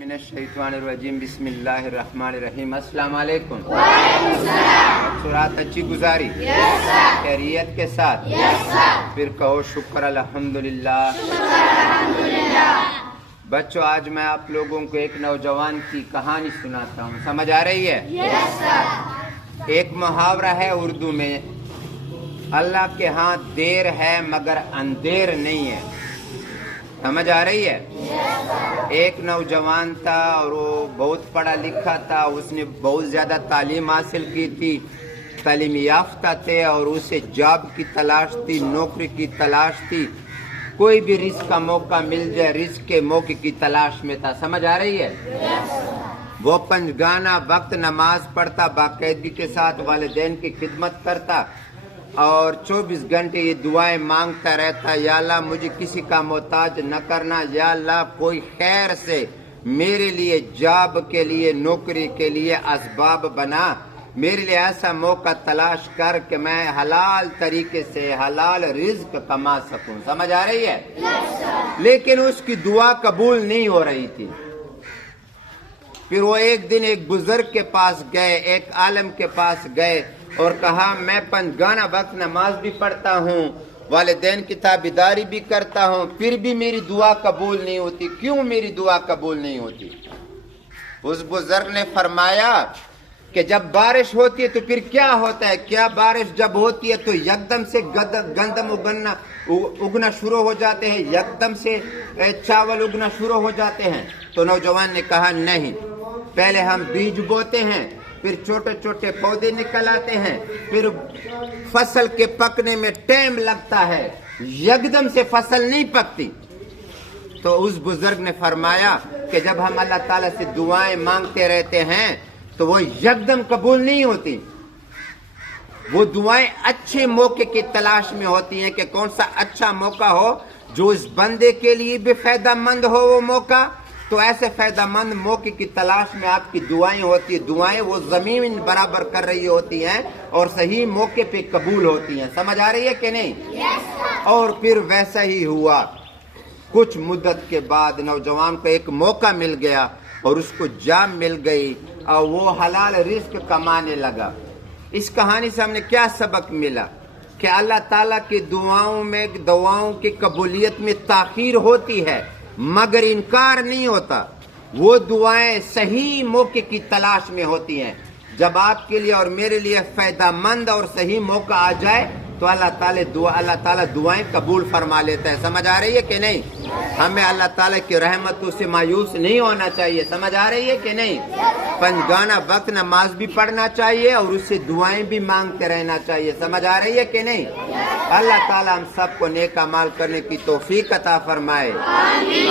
من الشیطان الرجیم بسم اللہ الرحمن الرحیم۔ السلام علیکم۔ رات اچھی گزاری؟ خیریت کے ساتھ؟ پھر کہو شکر الحمدللہ۔ بچوں آج میں آپ لوگوں کو ایک نوجوان کی کہانی سناتا ہوں، سمجھ آ رہی ہے؟ ایک محاورہ ہے اردو میں، اللہ کے ہاں دیر ہے مگر اندھیر نہیں ہے، سمجھ آ رہی ہے؟ ایک نوجوان تھا اور وہ بہت پڑھا لکھا تھا، اس نے بہت زیادہ تعلیم حاصل کی تھی، تعلیم یافتہ تھے اور اسے جاب کی تلاش تھی، نوکری کی تلاش تھی، کوئی بھی رزق کا موقع مل جائے رزق کے موقع کی تلاش میں تھا، سمجھ آ رہی ہے؟ وہ پنجگانہ وقت نماز پڑھتا، باقاعدگی کے ساتھ والدین کی خدمت کرتا اور 24 گھنٹے یہ دعائیں مانگتا رہتا، یا اللہ مجھے کسی کا محتاج نہ کرنا، یا اللہ کوئی خیر سے میرے لیے جاب کے لیے نوکری کے لیے اسباب بنا، میرے لیے ایسا موقع تلاش کر کہ میں حلال طریقے سے حلال رزق کما سکوں، سمجھ آ رہی ہے؟ لیکن اس کی دعا قبول نہیں ہو رہی تھی۔ پھر وہ ایک دن ایک بزرگ کے پاس گئے، ایک عالم کے پاس گئے اور کہا میں پنجگانہ وقت نماز بھی پڑھتا ہوں، والدین کی تابعداری بھی کرتا ہوں، پھر بھی میری دعا قبول نہیں ہوتی، کیوں میری دعا قبول نہیں ہوتی؟ اس بزرگ نے فرمایا کہ جب بارش ہوتی ہے تو پھر کیا ہوتا ہے؟ کیا بارش جب ہوتی ہے تو یکدم سے گندم اگنا شروع ہو جاتے ہیں، یکدم سے چاول اگنا شروع ہو جاتے ہیں؟ تو نوجوان نے کہا نہیں، پہلے ہم بیج بوتے ہیں، پھر چھوٹے چھوٹے پودے نکل آتے ہیں، پھر فصل کے پکنے میں ٹائم لگتا ہے، یکدم سے فصل نہیں پکتی۔ تو اس بزرگ نے فرمایا کہ جب ہم اللہ تعالیٰ سے دعائیں مانگتے رہتے ہیں تو وہ یکدم قبول نہیں ہوتی، وہ دعائیں اچھے موقع کی تلاش میں ہوتی ہیں کہ کون سا اچھا موقع ہو جو اس بندے کے لیے بھی فائدہ مند ہو وہ موقع، تو ایسے فائدہ مند موقع کی تلاش میں آپ کی دعائیں ہوتی ہیں، دعائیں وہ زمین برابر کر رہی ہوتی ہیں اور صحیح موقع پہ قبول ہوتی ہیں، سمجھ آ رہی ہے کہ نہیں؟ اور پھر ویسا ہی ہوا، کچھ مدت کے بعد نوجوان کو ایک موقع مل گیا اور اس کو جاب مل گئی اور وہ حلال رزق کمانے لگا۔ اس کہانی سے ہم نے کیا سبق ملا؟ کہ اللہ تعالیٰ کی دعاؤں کی قبولیت میں تاخیر ہوتی ہے مگر انکار نہیں ہوتا، وہ دعائیں صحیح موقع کی تلاش میں ہوتی ہیں۔ جب آپ کے لیے اور میرے لیے فائدہ مند اور صحیح موقع آ جائے تو اللہ تعالیٰ دعائیں قبول فرما لیتا ہے، سمجھ آ رہی ہے کہ نہیں؟ ہمیں اللہ تعالیٰ کی رحمتوں سے مایوس نہیں ہونا چاہیے، سمجھ آ رہی ہے کہ نہیں؟ پنجگانہ وقت نماز بھی پڑھنا چاہیے اور اس سے دعائیں بھی مانگتے رہنا چاہیے، سمجھ آ رہی ہے کہ نہیں؟ اللہ تعالیٰ ہم سب کو نیک اعمال کرنے کی توفیق عطا فرمائے، آمین۔